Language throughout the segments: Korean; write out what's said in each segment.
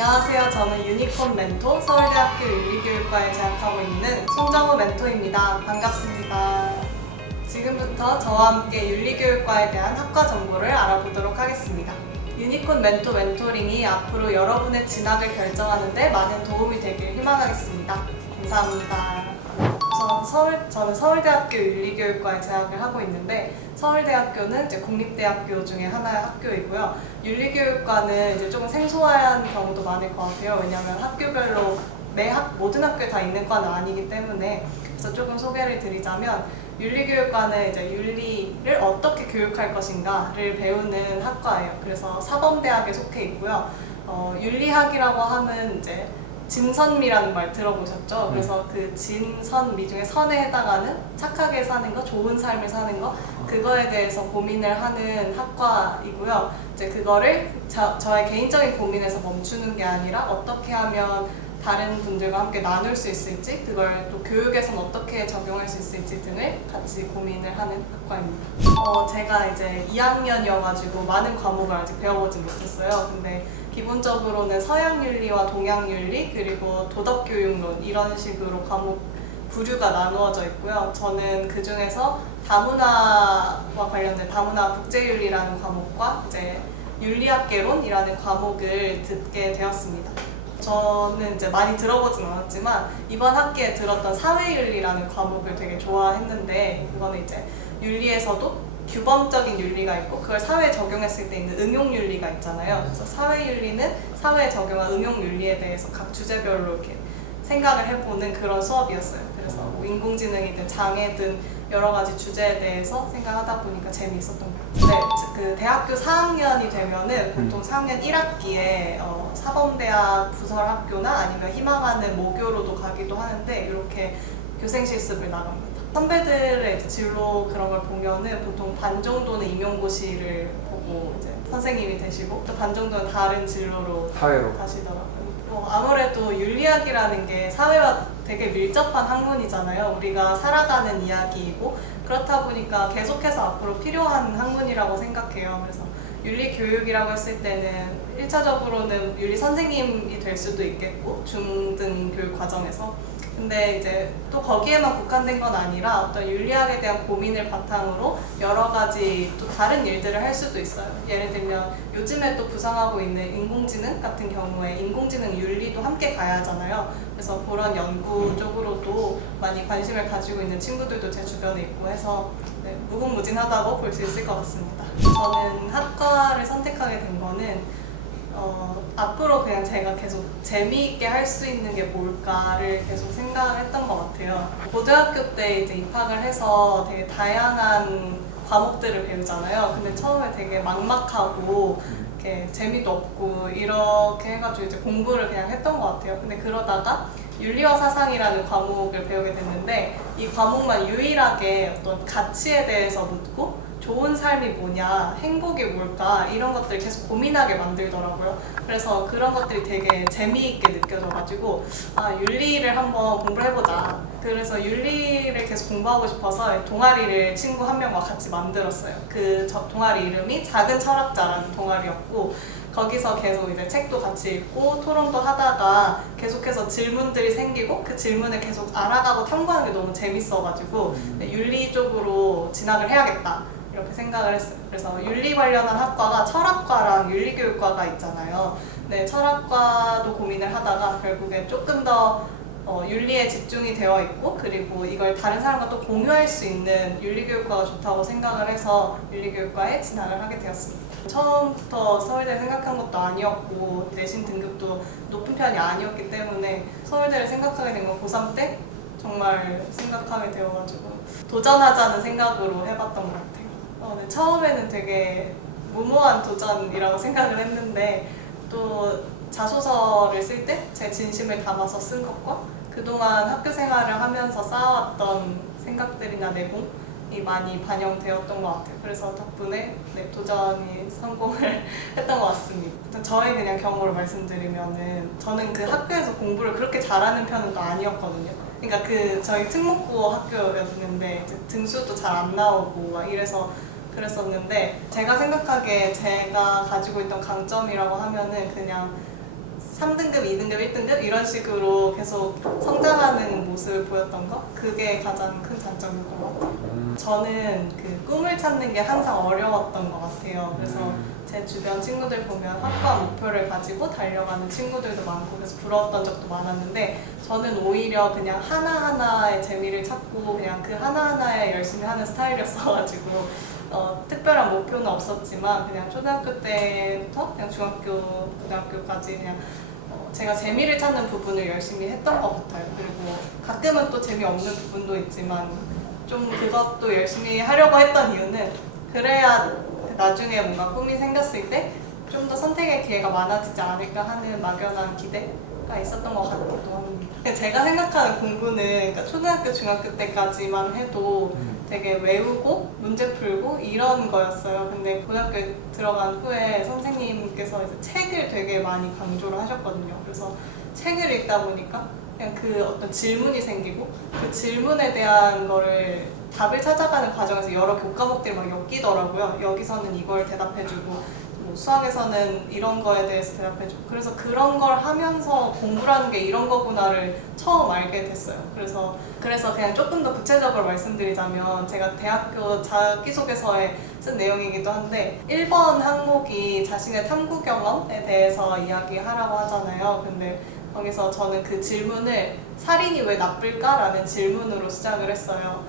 안녕하세요. 저는 유니콘 멘토 서울대학교 윤리교육과에 재학하고 있는 손정우 멘토입니다. 반갑습니다. 지금부터 저와 함께 윤리교육과에 대한 학과 정보를 알아보도록 하겠습니다. 유니콘 멘토 멘토링이 앞으로 여러분의 진학을 결정하는 데 많은 도움이 되길 희망하겠습니다. 감사합니다. 저는 서울대학교 윤리교육과에 재학을 하고 있는데 서울대학교는 이제 국립대학교 중에 하나의 학교이고요. 윤리교육과는 이제 조금 생소한 경우도 많을 것 같아요. 왜냐하면 학교별로 모든 학교에 다 있는 과는 아니기 때문에. 그래서 조금 소개를 드리자면 윤리교육과는 이제 윤리를 어떻게 교육할 것인가를 배우는 학과예요. 그래서 사범대학에 속해 있고요. 윤리학이라고 하면 이제 진선미라는 말 들어보셨죠? 그래서 그 진선미 중에 선에 해당하는 착하게 사는 거, 좋은 삶을 사는 거, 그거에 대해서 고민을 하는 학과이고요. 이제 그거를 저의 개인적인 고민에서 멈추는 게 아니라 어떻게 하면 다른 분들과 함께 나눌 수 있을지, 그걸 또 교육에선 어떻게 적용할 수 있을지 등을 같이 고민을 하는 학과입니다. 제가 이제 2학년이어가지고 많은 과목을 아직 배워보진 못했어요. 근데 기본적으로는 서양윤리와 동양윤리, 그리고 도덕교육론 이런 식으로 과목 부류가 나누어져 있고요. 저는 그 중에서 다문화와 관련된 다문화 국제윤리라는 과목과 이제 윤리학개론이라는 과목을 듣게 되었습니다. 저는 이제 많이 들어보진 않았지만 이번 학기에 들었던 사회윤리라는 과목을 되게 좋아했는데, 그거는 이제 윤리에서도 규범적인 윤리가 있고 그걸 사회에 적용했을 때 있는 응용윤리가 있잖아요. 그래서 사회윤리는 사회에 적용한 응용윤리에 대해서 각 주제별로 이렇게 생각을 해보는 그런 수업이었어요. 그래서 뭐 인공지능이든 장애든 여러 가지 주제에 대해서 생각하다 보니까 재미있었던 것 같아요. 네, 그 대학교 4학년이 되면은 보통 4학년 1학기에 사범대학 부설학교나 아니면 희망하는 모교로도 가기도 하는데 이렇게 교생 실습을 나갑니다. 선배들의 이제 진로 그런 걸 보면은 보통 반 정도는 임용고시를 보고 이제 선생님이 되시고 또 반 정도는 다른 진로로 사회로 가시더라고요. 아무래도 윤리학이라는 게 사회와 되게 밀접한 학문이잖아요. 우리가 살아가는 이야기이고 그렇다 보니까 계속해서 앞으로 필요한 학문이라고 생각해요. 그래서 윤리 교육이라고 했을 때는 1차적으로는 윤리 선생님이 될 수도 있겠고 중등 교육 과정에서, 근데 이제 또 거기에만 국한된 건 아니라 어떤 윤리학에 대한 고민을 바탕으로 여러 가지 또 다른 일들을 할 수도 있어요. 예를 들면 요즘에 또 부상하고 있는 인공지능 같은 경우에 인공지능 윤리도 함께 가야 하잖아요. 그래서 그런 연구 쪽으로도 많이 관심을 가지고 있는 친구들도 제 주변에 있고 해서 네, 무궁무진하다고 볼 수 있을 것 같습니다. 저는 학과를 선택하게 된 거는 앞으로 그냥 제가 계속 재미있게 할 수 있는 게 뭘까를 계속 생각을 했던 것 같아요. 고등학교 때 이제 입학을 해서 되게 다양한 과목들을 배우잖아요. 근데 처음에 되게 막막하고 이렇게 재미도 없고 이렇게 해가지고 이제 공부를 그냥 했던 것 같아요. 근데 그러다가 윤리와 사상이라는 과목을 배우게 됐는데 이 과목만 유일하게 어떤 가치에 대해서 묻고 좋은 삶이 뭐냐, 행복이 뭘까 이런 것들을 계속 고민하게 만들더라고요. 그래서 그런 것들이 되게 재미있게 느껴져가지고 윤리를 한번 공부를 해보자. 그래서 윤리를 계속 공부하고 싶어서 동아리를 친구 한 명과 같이 만들었어요. 그 동아리 이름이 작은 철학자라는 동아리였고 거기서 계속 이제 책도 같이 읽고 토론도 하다가 계속해서 질문들이 생기고 그 질문을 계속 알아가고 탐구하는 게 너무 재밌어가지고 윤리 쪽으로 진학을 해야겠다 이렇게 생각을 했어요. 그래서 윤리 관련한 학과가 철학과랑 윤리교육과가 있잖아요. 네, 철학과도 고민을 하다가 결국엔 조금 더 윤리에 집중이 되어 있고 그리고 이걸 다른 사람과 또 공유할 수 있는 윤리교육과가 좋다고 생각을 해서 윤리교육과에 진학을 하게 되었습니다. 처음부터 서울대를 생각한 것도 아니었고 내신 등급도 높은 편이 아니었기 때문에 서울대를 생각하게 된 건 고3 때 정말 생각하게 되어가지고 도전하자는 생각으로 해봤던 것 같아요. 네, 처음에는 되게 무모한 도전이라고 생각을 했는데 또 자소서를 쓸 때 제 진심을 담아서 쓴 것과 그동안 학교 생활을 하면서 쌓아왔던 생각들이나 내공이 많이 반영되었던 것 같아요. 그래서 덕분에 네, 도전이 성공을 했던 것 같습니다. 저의 그냥 경우를 말씀드리면은 저는 그 학교에서 공부를 그렇게 잘하는 편은 또 아니었거든요. 그러니까 그 저희 특목고 학교였는데 등수도 잘 안 나오고 막 이래서 그랬었는데 제가 생각하기에 제가 가지고 있던 강점이라고 하면은 그냥 3등급, 2등급, 1등급 이런 식으로 계속 성장하는 모습을 보였던 거, 그게 가장 큰 장점이었던 것 같아요. 저는 그 꿈을 찾는 게 항상 어려웠던 것 같아요. 그래서 제 주변 친구들 보면 확고한 목표를 가지고 달려가는 친구들도 많고 그래서 부러웠던 적도 많았는데, 저는 오히려 그냥 하나하나의 재미를 찾고 그냥 그 하나하나에 열심히 하는 스타일이었어가지고 특별한 목표는 없었지만 그냥 초등학교 때부터 그냥 중학교, 고등학교까지 그냥 제가 재미를 찾는 부분을 열심히 했던 것 같아요. 그리고 가끔은 또 재미없는 부분도 있지만 좀 그것도 열심히 하려고 했던 이유는 그래야 나중에 뭔가 꿈이 생겼을 때 좀 더 선택의 기회가 많아지지 않을까 하는 막연한 기대가 있었던 것 같기도 합니다. 제가 생각하는 공부는 그러니까 초등학교, 중학교 때까지만 해도 되게 외우고 문제 풀고 이런 거였어요. 근데 고등학교에 들어간 후에 선생님께서 이제 책을 되게 많이 강조를 하셨거든요. 그래서 책을 읽다 보니까 그냥 그 어떤 질문이 생기고 그 질문에 대한 거를 답을 찾아가는 과정에서 여러 교과목들이 막 엮이더라고요. 여기서는 이걸 대답해주고 뭐 수학에서는 이런 거에 대해서 대답해주고, 그래서 그런 걸 하면서 공부라는 게 이런 거구나를 처음 알게 됐어요. 그래서 그냥 조금 더 구체적으로 말씀드리자면 제가 대학교 자기소개서에 쓴 내용이기도 한데 1번 항목이 자신의 탐구 경험에 대해서 이야기하라고 하잖아요. 근데 거기서 저는 그 질문을 살인이 왜 나쁠까라는 질문으로 시작을 했어요.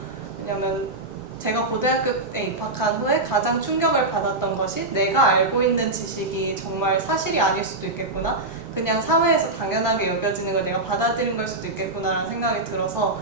왜냐면 제가 고등학교 때 입학한 후에 가장 충격을 받았던 것이 내가 알고 있는 지식이 정말 사실이 아닐 수도 있겠구나, 그냥 사회에서 당연하게 여겨지는 걸 내가 받아들인 걸 수도 있겠구나라는 생각이 들어서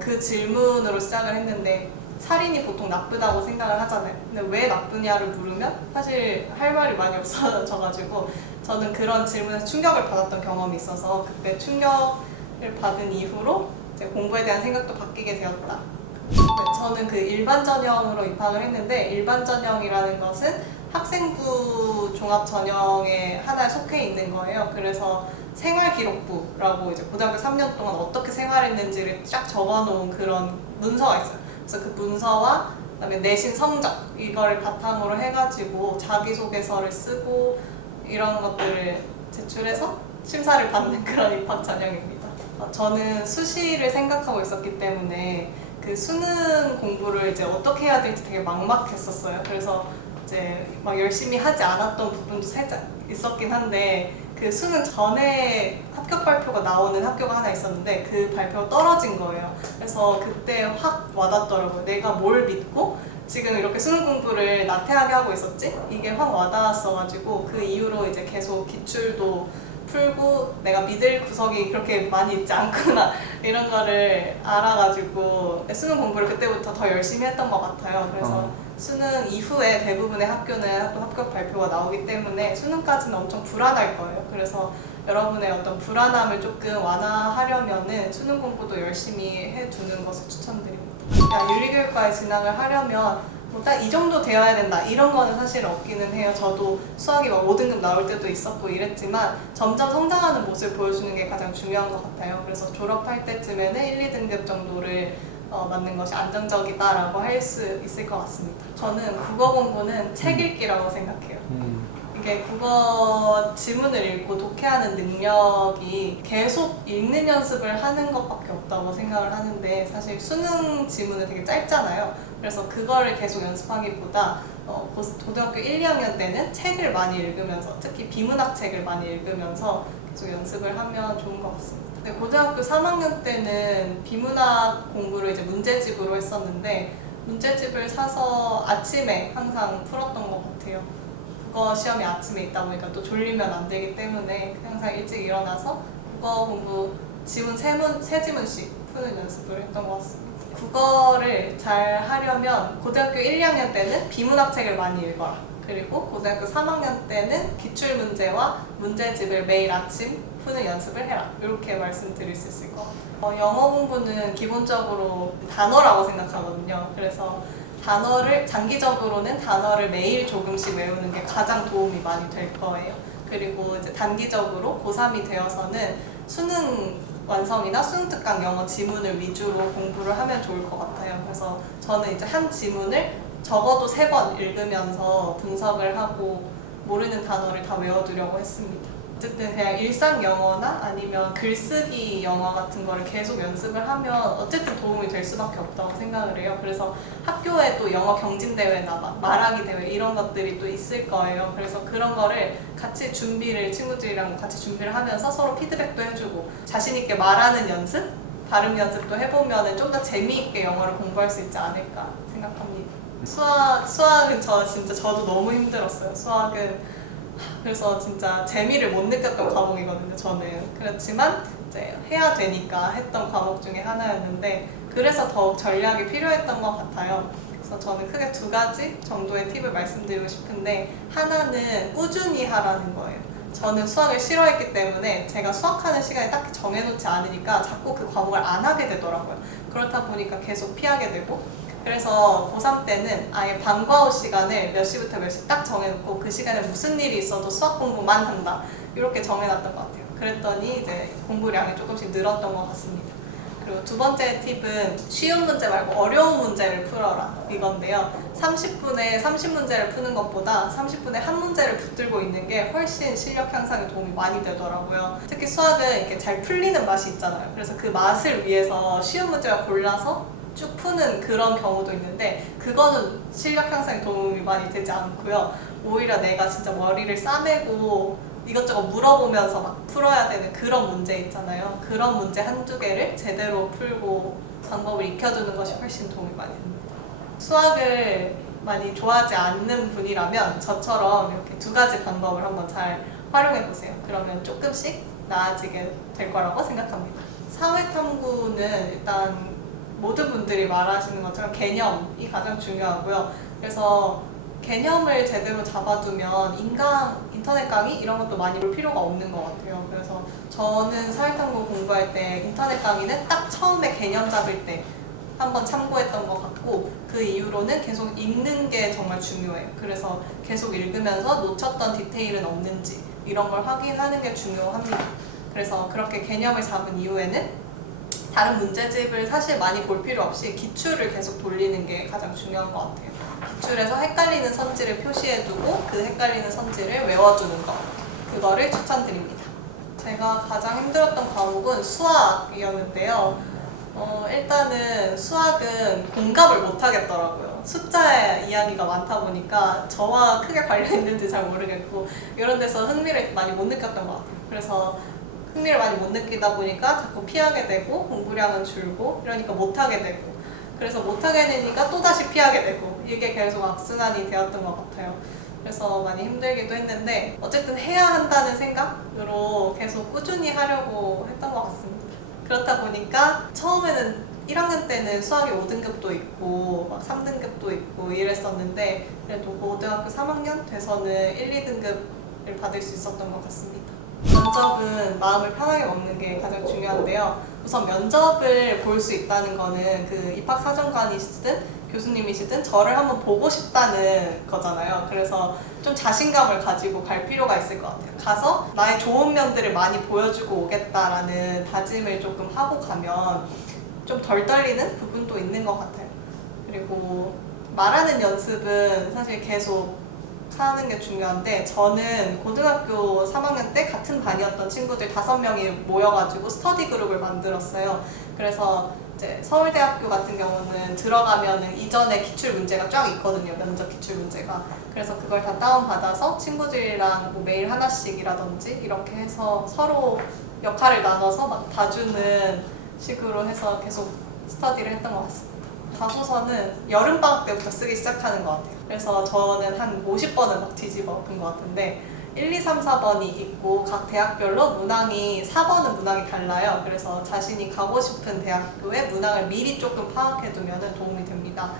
그 질문으로 시작을 했는데, 살인이 보통 나쁘다고 생각을 하잖아요. 근데 왜 나쁘냐를 물으면 사실 할 말이 많이 없어져가지고 저는 그런 질문에서 충격을 받았던 경험이 있어서 그때 충격을 받은 이후로 이제 공부에 대한 생각도 바뀌게 되었다. 네, 저는 그 일반 전형으로 입학을 했는데, 일반 전형이라는 것은 학생부 종합 전형에 하나에 속해 있는 거예요. 그래서 생활기록부라고 이제 고등학교 3년 동안 어떻게 생활했는지를 쫙 적어놓은 그런 문서가 있어요. 그래서 그 문서와 그다음에 내신 성적 이걸 바탕으로 해가지고 자기소개서를 쓰고 이런 것들을 제출해서 심사를 받는 그런 입학 전형입니다. 저는 수시를 생각하고 있었기 때문에 그 수능 공부를 이제 어떻게 해야 될지 되게 막막했었어요. 그래서 이제 막 열심히 하지 않았던 부분도 살짝 있었긴 한데, 그 수능 전에 합격 발표가 나오는 학교가 하나 있었는데 그 발표가 떨어진 거예요. 그래서 그때 확 와닿더라고요. 내가 뭘 믿고 지금 이렇게 수능 공부를 나태하게 하고 있었지? 이게 확 와닿았어가지고 그 이후로 이제 계속 기출도 풀고 내가 믿을 구석이 그렇게 많이 있지 않구나 이런 거를 알아가지고 수능 공부를 그때부터 더 열심히 했던 것 같아요. 그래서 수능 이후에 대부분의 학교는 또 합격 발표가 나오기 때문에 수능까지는 엄청 불안할 거예요. 그래서 여러분의 어떤 불안함을 조금 완화하려면은 수능 공부도 열심히 해두는 것을 추천드립니다. 윤리교육과에 진학을 하려면 뭐 딱 이 정도 되어야 된다 이런 거는 사실 없기는 해요. 저도 수학이 막 5등급 나올 때도 있었고 이랬지만 점점 성장하는 모습을 보여주는 게 가장 중요한 것 같아요. 그래서 졸업할 때쯤에는 1, 2등급 정도를 맞는 것이 안정적이다라고 할 수 있을 것 같습니다. 저는 국어 공부는 책 읽기라고 생각해요. 이게 국어 지문을 읽고 독해하는 능력이 계속 읽는 연습을 하는 것밖에 없다고 생각을 하는데, 사실 수능 지문은 되게 짧잖아요. 그래서 그거를 계속 연습하기보다 고등학교 1, 2학년 때는 책을 많이 읽으면서, 특히 비문학 책을 많이 읽으면서 계속 연습을 하면 좋은 것 같습니다. 근데 고등학교 3학년 때는 비문학 공부를 이제 문제집으로 했었는데 문제집을 사서 아침에 항상 풀었던 것 같아요. 국어 시험이 아침에 있다 보니까 또 졸리면 안 되기 때문에 항상 일찍 일어나서 국어 공부 지문 세 지문씩 푸는 연습을 했던 것 같습니다. 국어를 잘 하려면 고등학교 1, 2학년 때는 비문학 책을 많이 읽어라. 그리고 고등학교 3학년 때는 기출문제와 문제집을 매일 아침 푸는 연습을 해라. 이렇게 말씀드릴 수 있을 것 같아요. 영어 공부는 기본적으로 단어라고 생각하거든요. 그래서 장기적으로는 단어를 매일 조금씩 외우는 게 가장 도움이 많이 될 거예요. 그리고 이제 단기적으로 고3이 되어서는 수능 완성이나 수능 특강 영어 지문을 위주로 공부를 하면 좋을 것 같아요. 그래서 저는 이제 한 지문을 적어도 3번 읽으면서 분석을 하고 모르는 단어를 다 외워두려고 했습니다. 어쨌든 그냥 일상 영어나 아니면 글쓰기 영어 같은 거를 계속 연습을 하면 어쨌든 도움이 될 수밖에 없다고 생각을 해요. 그래서 학교에 또 영어 경진대회나 말하기 대회 이런 것들이 또 있을 거예요. 그래서 그런 거를 같이 친구들이랑 같이 준비를 하면서 서로 피드백도 해주고 자신 있게 말하는 연습, 발음 연습도 해보면 좀 더 재미있게 영어를 공부할 수 있지 않을까 생각합니다. 수학은 저도 너무 힘들었어요. 수학은 그래서 진짜 재미를 못 느꼈던 과목이거든요, 저는. 그렇지만 이제 해야 되니까 했던 과목 중에 하나였는데 그래서 더욱 전략이 필요했던 것 같아요. 그래서 저는 크게 2가지 정도의 팁을 말씀드리고 싶은데 하나는 꾸준히 하라는 거예요. 저는 수학을 싫어했기 때문에 제가 수학하는 시간을 딱히 정해놓지 않으니까 자꾸 그 과목을 안 하게 되더라고요. 그렇다 보니까 계속 피하게 되고 그래서 고3 때는 아예 방과후 시간을 몇 시부터 몇 시 딱 정해놓고 그 시간에 무슨 일이 있어도 수학 공부만 한다 이렇게 정해놨던 것 같아요. 그랬더니 이제 공부량이 조금씩 늘었던 것 같습니다. 그리고 2번째 팁은 쉬운 문제 말고 어려운 문제를 풀어라 이건데요. 30분에 30문제를 푸는 것보다 30분에 한 문제를 붙들고 있는 게 훨씬 실력 향상에 도움이 많이 되더라고요. 특히 수학은 이렇게 잘 풀리는 맛이 있잖아요. 그래서 그 맛을 위해서 쉬운 문제를 골라서 쭉 푸는 그런 경우도 있는데 그거는 실력 향상에 도움이 많이 되지 않고요. 오히려 내가 진짜 머리를 싸매고 이것저것 물어보면서 막 풀어야 되는 그런 문제 있잖아요. 그런 문제 1-2개를 제대로 풀고 방법을 익혀두는 것이 훨씬 도움이 많이 됩니다. 수학을 많이 좋아하지 않는 분이라면 저처럼 이렇게 2가지 방법을 한번 잘 활용해 보세요. 그러면 조금씩 나아지게 될 거라고 생각합니다. 사회탐구는 일단 모든 분들이 말하시는 것처럼 개념이 가장 중요하고요. 그래서 개념을 제대로 잡아두면 인터넷 강의 이런 것도 많이 볼 필요가 없는 것 같아요. 그래서 저는 사회탐구 공부할 때 인터넷 강의는 딱 처음에 개념 잡을 때 한번 참고했던 것 같고 그 이후로는 계속 읽는 게 정말 중요해요. 그래서 계속 읽으면서 놓쳤던 디테일은 없는지 이런 걸 확인하는 게 중요합니다. 그래서 그렇게 개념을 잡은 이후에는 다른 문제집을 사실 많이 볼 필요 없이 기출을 계속 돌리는 게 가장 중요한 것 같아요. 기출에서 헷갈리는 선지를 표시해두고 그 헷갈리는 선지를 외워주는 거 그거를 추천드립니다. 제가 가장 힘들었던 과목은 수학이었는데요. 일단은 수학은 공감을 못 하겠더라고요. 숫자 이야기가 많다 보니까 저와 크게 관련 있는지 잘 모르겠고 이런 데서 흥미를 많이 못 느꼈던 것 같아요. 그래서 흥미를 많이 못 느끼다 보니까 자꾸 피하게 되고 공부량은 줄고 이러니까 못하게 되고 그래서 못하게 되니까 또다시 피하게 되고 이게 계속 악순환이 되었던 것 같아요. 그래서 많이 힘들기도 했는데 어쨌든 해야 한다는 생각으로 계속 꾸준히 하려고 했던 것 같습니다. 그렇다 보니까 처음에는 1학년 때는 수학이 5등급도 있고 막 3등급도 있고 이랬었는데 그래도 고등학교 3학년 돼서는 1, 2등급을 받을 수 있었던 것 같습니다. 면접은 마음을 편하게 먹는 게 가장 중요한데요. 우선 면접을 볼 수 있다는 거는 그 입학사정관이시든 교수님이시든 저를 한번 보고 싶다는 거잖아요. 그래서 좀 자신감을 가지고 갈 필요가 있을 것 같아요. 가서 나의 좋은 면들을 많이 보여주고 오겠다라는 다짐을 조금 하고 가면 좀 덜 떨리는 부분도 있는 것 같아요. 그리고 말하는 연습은 사실 계속 하는 게 중요한데 저는 고등학교 3학년 때 같은 반이었던 친구들 5명이 모여가지고 스터디 그룹을 만들었어요. 그래서 이제 서울대학교 같은 경우는 들어가면은 이전에 기출 문제가 쫙 있거든요. 면접 기출 문제가. 그래서 그걸 다 다운받아서 친구들이랑 뭐 매일 하나씩이라든지 이렇게 해서 서로 역할을 나눠서 막 봐주는 식으로 해서 계속 스터디를 했던 것 같습니다. 자소서는 여름방학 때부터 쓰기 시작하는 것 같아요. 그래서 저는 한 50번은 막 뒤집어 본 것 같은데 1, 2, 3, 4번이 있고 각 대학별로 문항이 4번은 문항이 달라요. 그래서 자신이 가고 싶은 대학교의 문항을 미리 조금 파악해두면 도움이 됩니다.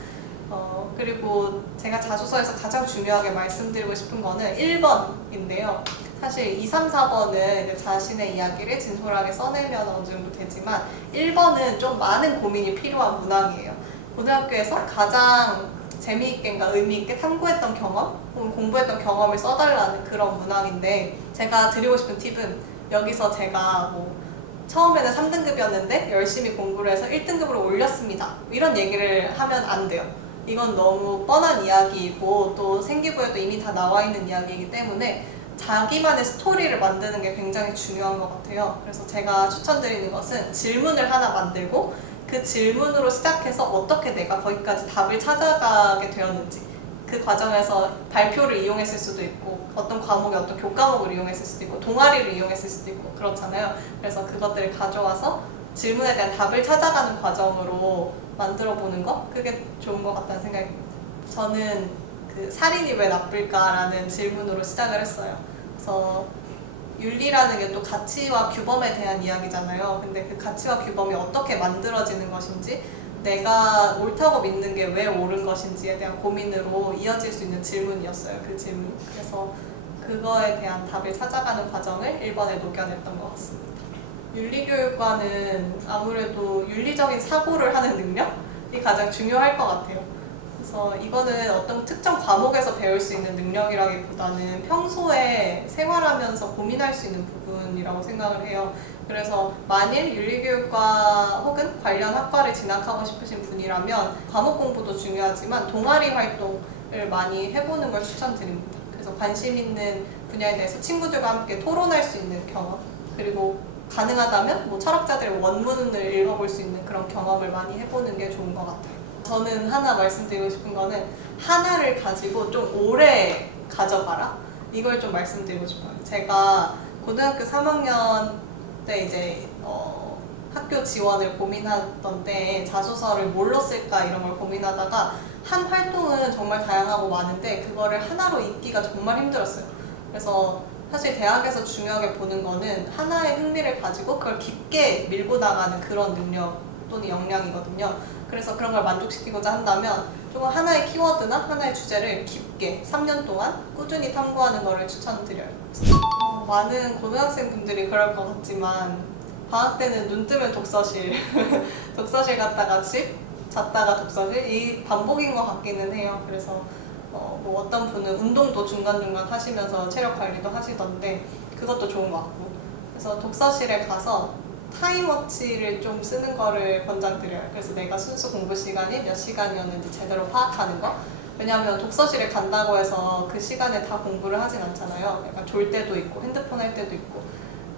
그리고 제가 자소서에서 가장 중요하게 말씀드리고 싶은 거는 1번인데요. 사실 2, 3, 4번은 자신의 이야기를 진솔하게 써내면 어느 정도 되지만 1번은 좀 많은 고민이 필요한 문항이에요. 고등학교에서 가장 재미있게인가 의미있게 탐구했던 경험 혹은 공부했던 경험을 써달라는 그런 문항인데 제가 드리고 싶은 팁은 여기서 제가 뭐 처음에는 3등급이었는데 열심히 공부를 해서 1등급으로 올렸습니다 이런 얘기를 하면 안 돼요. 이건 너무 뻔한 이야기이고 또 생기부에도 이미 다 나와 있는 이야기이기 때문에 자기만의 스토리를 만드는 게 굉장히 중요한 것 같아요. 그래서 제가 추천드리는 것은 질문을 하나 만들고 그 질문으로 시작해서 어떻게 내가 거기까지 답을 찾아가게 되었는지, 그 과정에서 발표를 이용했을 수도 있고 어떤 과목의 어떤 교과목을 이용했을 수도 있고 동아리를 이용했을 수도 있고 그렇잖아요. 그래서 그것들을 가져와서 질문에 대한 답을 찾아가는 과정으로 만들어 보는 거, 그게 좋은 것 같다는 생각이 듭니다. 저는 그 살인이 왜 나쁠까라는 질문으로 시작을 했어요. 그래서 윤리라는 게 또 가치와 규범에 대한 이야기잖아요. 근데 그 가치와 규범이 어떻게 만들어지는 것인지, 내가 옳다고 믿는 게 왜 옳은 것인지에 대한 고민으로 이어질 수 있는 질문이었어요. 그 질문이. 그래서 그거에 대한 답을 찾아가는 과정을 1번에 녹여냈던 것 같습니다. 윤리교육과는 아무래도 윤리적인 사고를 하는 능력이 가장 중요할 것 같아요. 그래서 이거는 어떤 특정 과목에서 배울 수 있는 능력이라기보다는 평소에 생활하면서 고민할 수 있는 부분이라고 생각을 해요. 그래서 만일 윤리교육과 혹은 관련 학과를 진학하고 싶으신 분이라면 과목 공부도 중요하지만 동아리 활동을 많이 해보는 걸 추천드립니다. 그래서 관심 있는 분야에 대해서 친구들과 함께 토론할 수 있는 경험, 그리고 가능하다면 뭐 철학자들의 원문을 읽어볼 수 있는 그런 경험을 많이 해보는 게 좋은 것 같아요. 저는 하나 말씀드리고 싶은 거는 하나를 가지고 좀 오래 가져가라? 이걸 좀 말씀드리고 싶어요. 제가 고등학교 3학년 때 이제 학교 지원을 고민하던 때에 자소서를 뭘로 쓸까 이런 걸 고민하다가 한 활동은 정말 다양하고 많은데 그거를 하나로 잇기가 정말 힘들었어요. 그래서 사실 대학에서 중요하게 보는 거는 하나의 흥미를 가지고 그걸 깊게 밀고 나가는 그런 능력 또는 역량이거든요. 그래서 그런 걸 만족시키고자 한다면 조금 하나의 키워드나 하나의 주제를 깊게 3년 동안 꾸준히 탐구하는 거를 추천드려요. 많은 고등학생 분들이 그럴 것 같지만 방학 때는 눈 뜨면 독서실, 독서실 갔다가 집, 잤다가 독서실, 이 반복인 것 같기는 해요. 그래서 뭐 어떤 분은 운동도 중간중간 하시면서 체력 관리도 하시던데 그것도 좋은 것 같고, 그래서 독서실에 가서 타임워치를 좀 쓰는 거를 권장드려요. 그래서 내가 순수 공부 시간이 몇 시간이었는지 제대로 파악하는 거. 왜냐하면 독서실에 간다고 해서 그 시간에 다 공부를 하진 않잖아요. 약간 졸 때도 있고 핸드폰 할 때도 있고.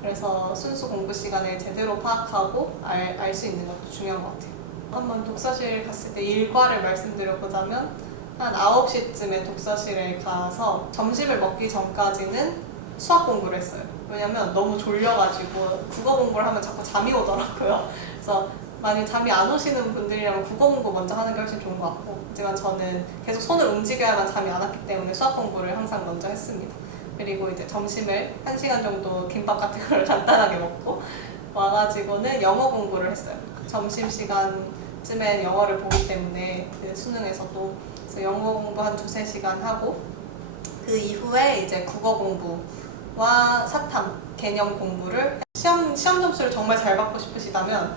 그래서 순수 공부 시간을 제대로 파악하고 알 수 있는 것도 중요한 것 같아요. 한번 독서실 갔을 때 일과를 말씀드려보자면 한 9시쯤에 독서실에 가서 점심을 먹기 전까지는 수학 공부를 했어요. 왜냐면 너무 졸려가지고 국어 공부를 하면 자꾸 잠이 오더라고요. 그래서 만약 잠이 안 오시는 분들이라면 국어 공부 먼저 하는 게 훨씬 좋은 것 같고, 하지만 저는 계속 손을 움직여야만 잠이 안 왔기 때문에 수학 공부를 항상 먼저 했습니다. 그리고 이제 점심을 1시간 정도 김밥 같은 걸 간단하게 먹고 와가지고는 영어 공부를 했어요. 점심시간쯤엔 영어를 보기 때문에 그 수능에서도. 그래서 영어 공부 한 2-3시간 하고 그 이후에 이제 국어 공부와 사탐, 개념 공부를, 시험 점수를 정말 잘 받고 싶으시다면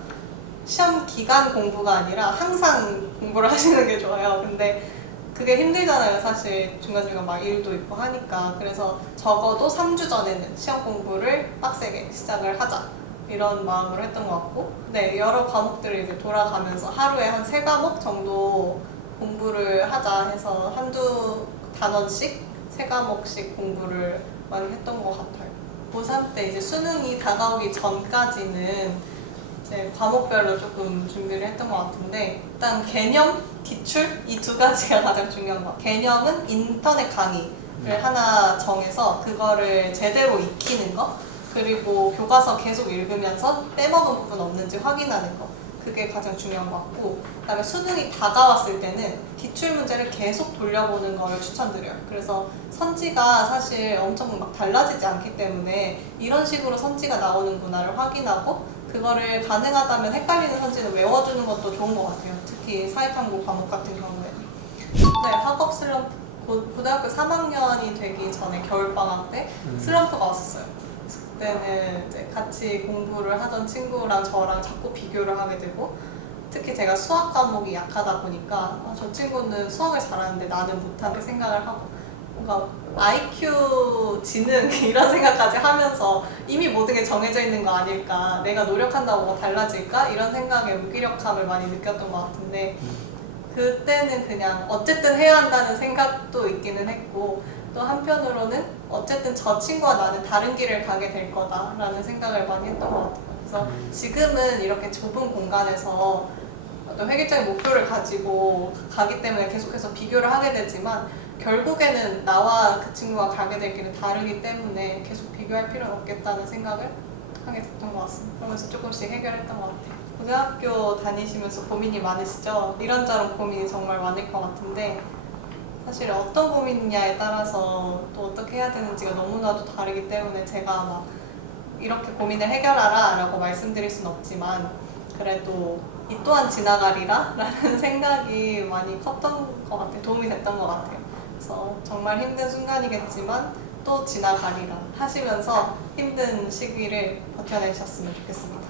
시험 기간 공부가 아니라 항상 공부를 하시는 게 좋아요. 근데 그게 힘들잖아요. 사실 중간중간 막 일도 있고 하니까. 그래서 적어도 3주 전에는 시험 공부를 빡세게 시작을 하자, 이런 마음으로 했던 것 같고, 네, 여러 과목들을 이제 돌아가면서 하루에 한 3과목 정도 공부를 하자 해서 한두 단원씩 3과목씩 공부를 많이 했던 것 같아요. 고3 때 이제 수능이 다가오기 전까지는 이제 과목별로 조금 준비를 했던 것 같은데, 일단 개념, 기출, 이 2가지가 가장 중요한 것 같아요. 개념은 인터넷 강의를 하나 정해서 그거를 제대로 익히는 거, 그리고 교과서 계속 읽으면서 빼먹은 부분 없는지 확인하는 거, 그게 가장 중요한 것 같고, 그다음에 수능이 다가왔을 때는 기출문제를 계속 돌려보는 걸 추천드려요. 그래서 선지가 사실 엄청 막 달라지지 않기 때문에 이런 식으로 선지가 나오는구나를 확인하고, 그거를 가능하다면 헷갈리는 선지는 외워주는 것도 좋은 것 같아요. 특히 사회탐구 과목 같은 경우에는. 네, 학업 슬럼프, 고등학교 3학년이 되기 전에 겨울방학 때 슬럼프가 왔었어요. 그때는 이제 같이 공부를 하던 친구랑 저랑 자꾸 비교를 하게 되고, 특히 제가 수학 과목이 약하다 보니까 저 친구는 수학을 잘하는데 나는 못하게 생각을 하고, 뭔가 IQ, 지능 이런 생각까지 하면서 이미 모든 게 정해져 있는 거 아닐까, 내가 노력한다고 뭐가 달라질까, 이런 생각에 무기력함을 많이 느꼈던 것 같은데, 그때는 그냥 어쨌든 해야 한다는 생각도 있기는 했고, 또 한편으로는 어쨌든 저 친구와 나는 다른 길을 가게 될 거다라는 생각을 많이 했던 것 같아요. 그래서 지금은 이렇게 좁은 공간에서 어떤 획일적인 목표를 가지고 가기 때문에 계속해서 비교를 하게 되지만 결국에는 나와 그 친구가 가게 될 길은 다르기 때문에 계속 비교할 필요는 없겠다는 생각을 하게 됐던 것 같습니다. 그러면서 조금씩 해결했던 것 같아요. 고등학교 다니시면서 고민이 많으시죠? 이런저런 고민이 정말 많을 것 같은데 사실 어떤 고민이냐에 따라서 또 어떻게 해야 되는지가 너무나도 다르기 때문에 제가 막 이렇게 고민을 해결하라 라고 말씀드릴 수는 없지만 그래도 이 또한 지나가리라 라는 생각이 많이 컸던 것 같아요. 도움이 됐던 것 같아요. 그래서 정말 힘든 순간이겠지만 또 지나가리라 하시면서 힘든 시기를 버텨내셨으면 좋겠습니다.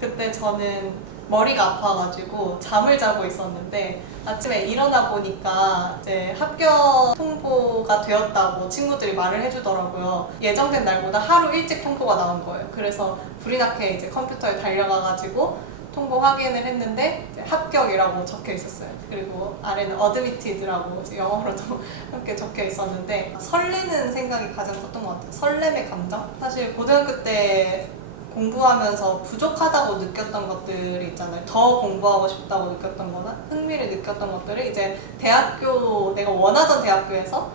그때 저는 머리가 아파가지고 잠을 자고 있었는데 아침에 일어나 보니까 이제 합격 통보가 되었다고 친구들이 말을 해주더라고요. 예정된 날보다 하루 일찍 통보가 나온 거예요. 그래서 불이 나게 이제 컴퓨터에 달려가가지고 통보 확인을 했는데 이제 합격이라고 적혀 있었어요. 그리고 아래는 어드미티드라고 영어로도 함께 적혀 있었는데 설레는 생각이 가장 컸던 것 같아요. 설렘의 감정? 사실 고등학교 때 공부하면서 부족하다고 느꼈던 것들이 있잖아요. 더 공부하고 싶다고 느꼈던 거나 흥미를 느꼈던 것들을 이제 대학교, 내가 원하던 대학교에서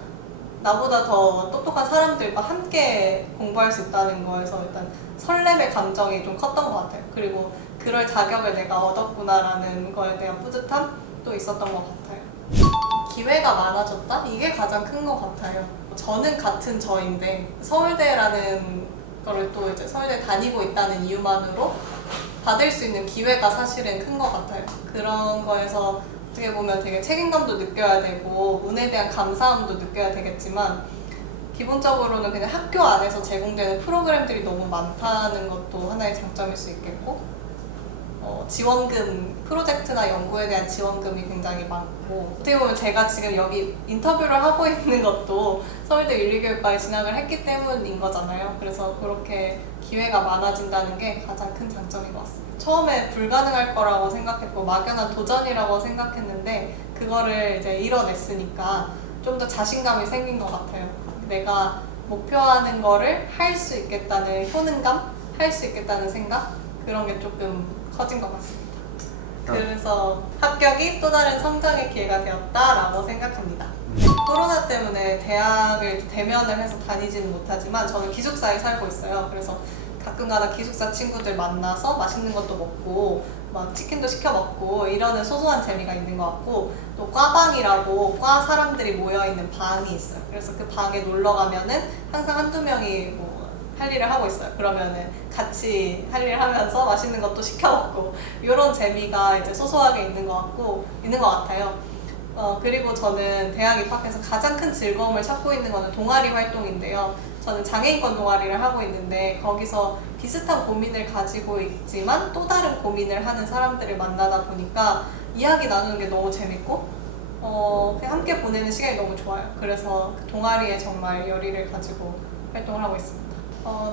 나보다 더 똑똑한 사람들과 함께 공부할 수 있다는 거에서 일단 설렘의 감정이 좀 컸던 것 같아요. 그리고 그럴 자격을 내가 얻었구나라는 거에 대한 뿌듯함도 있었던 것 같아요. 기회가 많아졌다? 이게 가장 큰 것 같아요. 저는 같은 저인데 서울대라는 거를 또 이제 서울대 다니고 있다는 이유만으로 받을 수 있는 기회가 사실은 큰 것 같아요. 그런 거에서 어떻게 보면 되게 책임감도 느껴야 되고 운에 대한 감사함도 느껴야 되겠지만 기본적으로는 그냥 학교 안에서 제공되는 프로그램들이 너무 많다는 것도 하나의 장점일 수 있겠고 지원금, 프로젝트나 연구에 대한 지원금이 굉장히 많고 어떻게 보면 제가 지금 여기 인터뷰를 하고 있는 것도 서울대 윤리교육과에 진학을 했기 때문인 거잖아요. 그래서 그렇게 기회가 많아진다는 게 가장 큰 장점인 것 같습니다. 처음에 불가능할 거라고 생각했고 막연한 도전이라고 생각했는데 그거를 이제 이뤄냈으니까 좀 더 자신감이 생긴 것 같아요. 내가 목표하는 거를 할 수 있겠다는 효능감? 할 수 있겠다는 생각? 그런 게 조금 커진 것 같습니다. 그래서 합격이 또 다른 성장의 기회가 되었다라고 생각합니다. 코로나 때문에 대학을 대면을 해서 다니지는 못하지만 저는 기숙사에 살고 있어요. 그래서 가끔가다 기숙사 친구들 만나서 맛있는 것도 먹고 막 치킨도 시켜 먹고 이러는 소소한 재미가 있는 것 같고 또 과방이라고 과 사람들이 모여있는 방이 있어요. 그래서 그 방에 놀러 가면은 항상 한두 명이 뭐 할 일을 하고 있어요. 그러면은 같이 할 일 하면서 맛있는 것도 시켜 먹고 이런 재미가 이제 소소하게 있는 것 같아요. 그리고 저는 대학 입학해서 가장 큰 즐거움을 찾고 있는 거는 동아리 활동인데요. 저는 장애인권 동아리를 하고 있는데 거기서 비슷한 고민을 가지고 있지만 또 다른 고민을 하는 사람들을 만나다 보니까 이야기 나누는 게 너무 재밌고 그냥 함께 보내는 시간이 너무 좋아요. 그래서 그 동아리에 정말 열의를 가지고 활동을 하고 있습니다.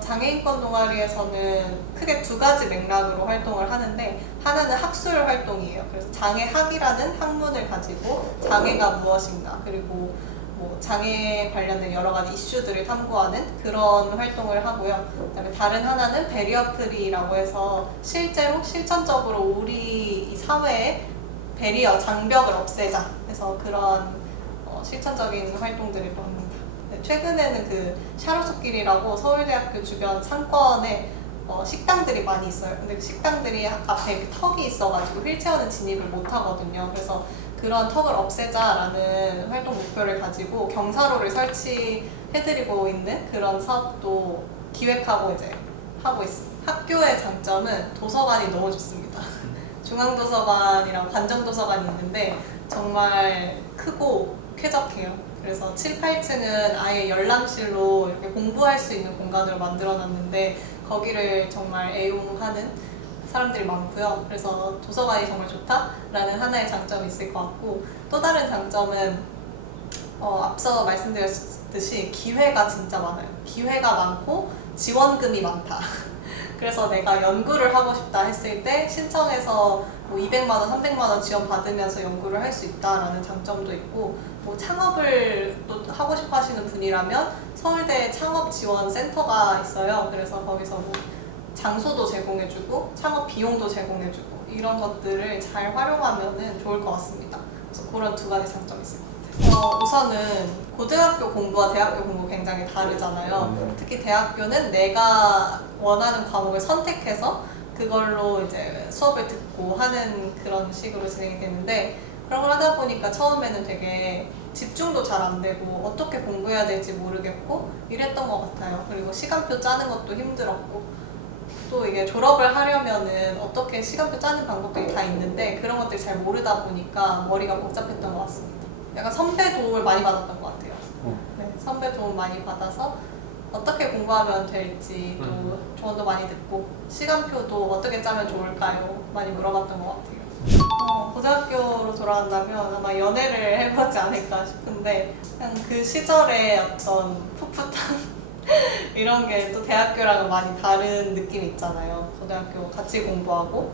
장애인권 동아리에서는 크게 두 가지 맥락으로 활동을 하는데 하나는 학술 활동이에요. 그래서 장애학이라는 학문을 가지고 장애가 무엇인가 그리고 뭐 장애 관련된 여러 가지 이슈들을 탐구하는 그런 활동을 하고요. 그다음에 다른 하나는 베리어 프리라고 해서 실제로 실천적으로 우리 이 사회의 베리어, 장벽을 없애자 해서 그런 실천적인 활동들을 합니다. 최근에는 그 샤로스길이라고 서울대학교 주변 상권에 식당들이 많이 있어요. 근데 그 식당들이 앞에 턱이 있어가지고 휠체어는 진입을 못 하거든요. 그래서 그런 턱을 없애자라는 활동 목표를 가지고 경사로를 설치해드리고 있는 그런 사업도 기획하고 이제 하고 있습니다. 학교의 장점은 도서관이 너무 좋습니다. 중앙도서관이랑 관정도서관이 있는데 정말 크고 쾌적해요. 그래서 7, 8층은 아예 열람실로 이렇게 공부할 수 있는 공간으로 만들어놨는데 거기를 정말 애용하는 사람들이 많고요. 그래서 도서관이 정말 좋다라는 하나의 장점이 있을 것 같고 또 다른 장점은 앞서 말씀드렸듯이 기회가 진짜 많아요. 기회가 많고 지원금이 많다. 그래서 내가 연구를 하고 싶다 했을 때 신청해서 뭐 200만 원, 300만 원 지원 받으면서 연구를 할 수 있다라는 장점도 있고 뭐 창업을 또 하고 싶어 하시는 분이라면 서울대 창업지원센터가 있어요. 그래서 거기서 뭐 장소도 제공해주고 창업 비용도 제공해주고 이런 것들을 잘 활용하면 좋을 것 같습니다. 그래서 그런 두 가지 장점이 있을 것 같아요. 우선은 고등학교 공부와 대학교 공부 굉장히 다르잖아요. 특히 대학교는 내가 원하는 과목을 선택해서 그걸로 이제 수업을 듣고 하는 그런 식으로 진행이 되는데, 그런 걸 하다 보니까 처음에는 되게 집중도 잘 안 되고 어떻게 공부해야 될지 모르겠고 이랬던 것 같아요. 그리고 시간표 짜는 것도 힘들었고, 또 이게 졸업을 하려면은 어떻게 시간표 짜는 방법들이 다 있는데 그런 것들이 잘 모르다 보니까 머리가 복잡했던 것 같습니다. 약간 선배 도움을 많이 받았던 것 같아요. 네, 선배 도움 많이 받아서 어떻게 공부하면 될지 또 조언도 많이 듣고, 시간표도 어떻게 짜면 좋을까요? 많이 물어봤던 것 같아요. 고등학교로 돌아간다면 아마 연애를 해보지 않을까 싶은데, 그냥 그 시절의 어떤 풋풋함 이런 게 또 대학교랑은 많이 다른 느낌이 있잖아요. 고등학교 같이 공부하고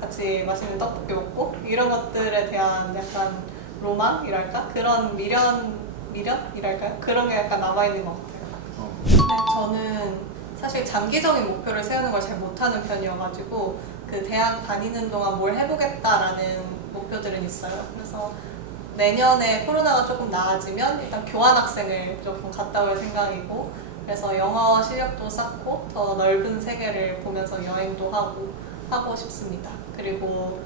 같이 맛있는 떡볶이 먹고 이런 것들에 대한 약간 로망이랄까? 그런 미련이랄까요? 그런 게 약간 남아있는 것 같아요. 네, 저는 사실 장기적인 목표를 세우는 걸 잘 못하는 편이어가지고 그 대학 다니는 동안 뭘 해보겠다라는 목표들은 있어요. 그래서 내년에 코로나가 조금 나아지면 일단 교환학생을 무조건 갔다 올 생각이고, 그래서 영어 실력도 쌓고 더 넓은 세계를 보면서 여행도 하고 싶습니다. 그리고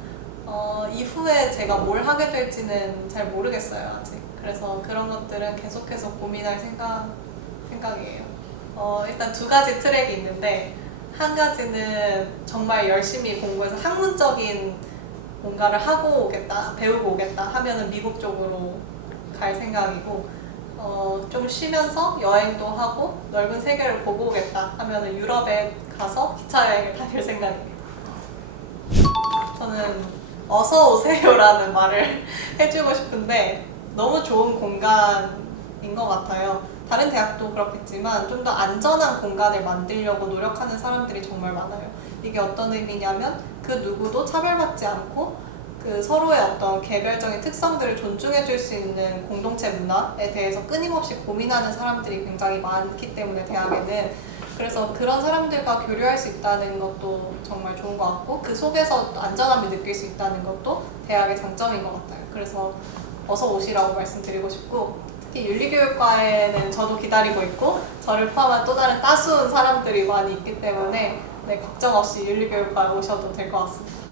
이후에 제가 뭘 하게 될지는 잘 모르겠어요, 아직. 그래서 그런 것들은 계속해서 고민할 생각이에요. 일단 두 가지 트랙이 있는데, 한 가지는 정말 열심히 공부해서 학문적인 뭔가를 하고 오겠다, 배우고 오겠다 하면은 미국 쪽으로 갈 생각이고, 좀 쉬면서 여행도 하고 넓은 세계를 보고 오겠다 하면은 유럽에 가서 기차 여행을 다닐 생각입니다. 저는 어서 오세요라는 말을 해주고 싶은데, 너무 좋은 공간인 것 같아요. 다른 대학도 그렇겠지만 좀 더 안전한 공간을 만들려고 노력하는 사람들이 정말 많아요. 이게 어떤 의미냐면 그 누구도 차별받지 않고 그 서로의 어떤 개별적인 특성들을 존중해 줄 수 있는 공동체 문화에 대해서 끊임없이 고민하는 사람들이 굉장히 많기 때문에 대학에는, 그래서 그런 사람들과 교류할 수 있다는 것도 정말 좋은 것 같고, 그 속에서 안전함을 느낄 수 있다는 것도 대학의 장점인 것 같아요. 그래서 어서 오시라고 말씀드리고 싶고, 특히 윤리교육과에는 저도 기다리고 있고 저를 포함한 또 다른 따스운 사람들이 많이 있기 때문에, 네, 걱정 없이 윤리교육과에 오셔도 될 것 같습니다.